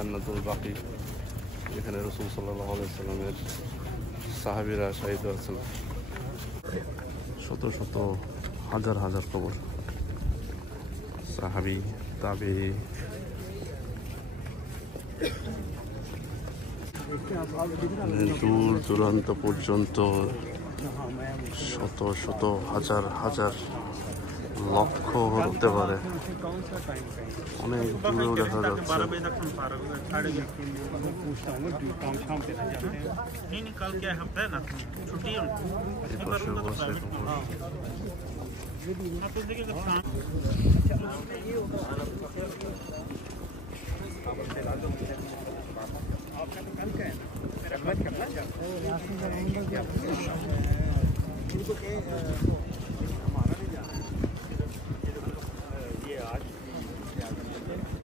জান্নাতুল বাকি, এখানে রাসূল সাল্লাল্লাহু আলাইহি সাল্লামের সাহাবীরা শহীদ হয়েছেন। শত শত হাজার হাজার কবর, সাহাবী তাবেঈ। দূর দূরান্ত পর্যন্ত শত শত হাজার হাজার লক্ষ হতে পারে, অনেক দূরেও দেখা যাচ্ছে। करना